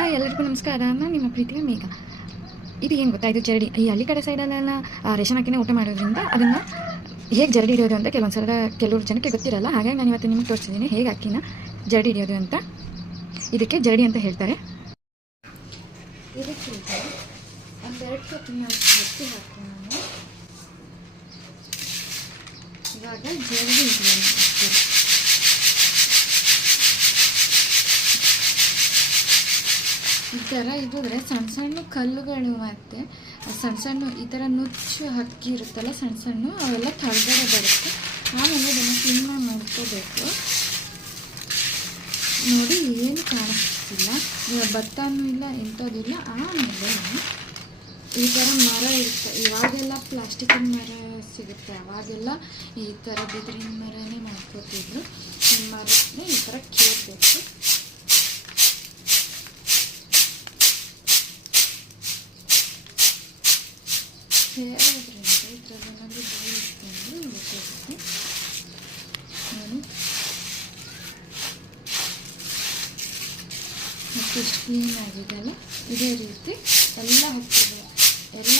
Hi ಎಲ್ಲರಿಗೂ ನಮಸ್ಕಾರ. ನಾನು ನಿಮ್ಮ ಪ್ರೀತಿಯ ಮೇಘ. ಇದು ಏನು ಗೊತ್ತಾ, ಇದು ಜರಡಿ. ಈ ಹಳ್ಳಿ ಕಡೆ ಸೈಡಲ್ಲೆಲ್ಲ ರೇಷನ್ ಹಾಕಿನೇ ಊಟ ಮಾಡೋದ್ರಿಂದ ಅದನ್ನು ಹೇಗೆ ಜರಡಿ ಹಿಡಿಯೋದು ಅಂತ ಕೆಲವರು ಜನಕ್ಕೆ ಗೊತ್ತಿರಲ್ಲ. ಹಾಗಾಗಿ ನಾನು ಇವತ್ತು ನಿಮಗೆ ತೋರಿಸಿದ್ದೀನಿ ಹೇಗೆ ಅಕ್ಕಿನ ಜರಡಿ ಹಿಡಿಯೋದು ಅಂತ. ಇದಕ್ಕೆ ಜರಡಿ ಅಂತ ಹೇಳ್ತಾರೆ. ಇದಕ್ಕೆ ಒಂದೆರಡು ಕಪ್ ಅಕ್ಕಿ ಹಾಕಿ ನಾನು ಇವಾಗ ಜರಡಿ ಹಿಡಿಯೋಣ. ಈ ಥರ ಇದ್ದರೆ ಸಣ್ಣ ಸಣ್ಣ ಕಲ್ಲುಗಳು ಮತ್ತು ಸಣ್ಣ ಈ ಥರ ನುಚ್ಚು ಅಕ್ಕಿ ಇರುತ್ತಲ್ಲ ಸಣ್ಣ ಅವೆಲ್ಲ ಕೆಳಗಡೆ ಬರುತ್ತೆ. ಆಮೇಲೆ ಅದನ್ನು ಕ್ಲೀನಾಗಿ ಮಾಡ್ಕೋಬೇಕು. ನೋಡಿ ಏನು ಕಾಣಿಸ್ತಿಲ್ಲ, ಭತ್ತನೂ ಇಲ್ಲ ಎಂಥದಿಲ್ಲ. ಆಮೇಲೆ ಈ ಥರ ಮರ ಇರುತ್ತೆ. ಇವಾಗೆಲ್ಲ ಪ್ಲಾಸ್ಟಿಕ್ಕಿನ ಮರ ಸಿಗುತ್ತೆ, ಅವಾಗೆಲ್ಲ ಈ ಥರ ಬಿದಿರಿನ ಮರನೇ ಮಾಡ್ಕೋತಿದ್ರು. ಈ ಮರಕ್ಕೆ ಈ ಥರ ಕೇಳಬೇಕು. ಸೇರೋದ್ರಿಂದ ಇದರಲ್ಲಿ ಬೀಳ್ಕೊಂಡು ಗೊತ್ತಾಗುತ್ತೆ. ನಾನು ಮತ್ತು ಇಷ್ಟು ಕ್ಲೀನ್ ಆಗಿದೆಯಲ್ಲ, ಇದೇ ರೀತಿ ಎಲ್ಲ ಹಾಕ್ತಿದೆ. ಎಲ್ಲ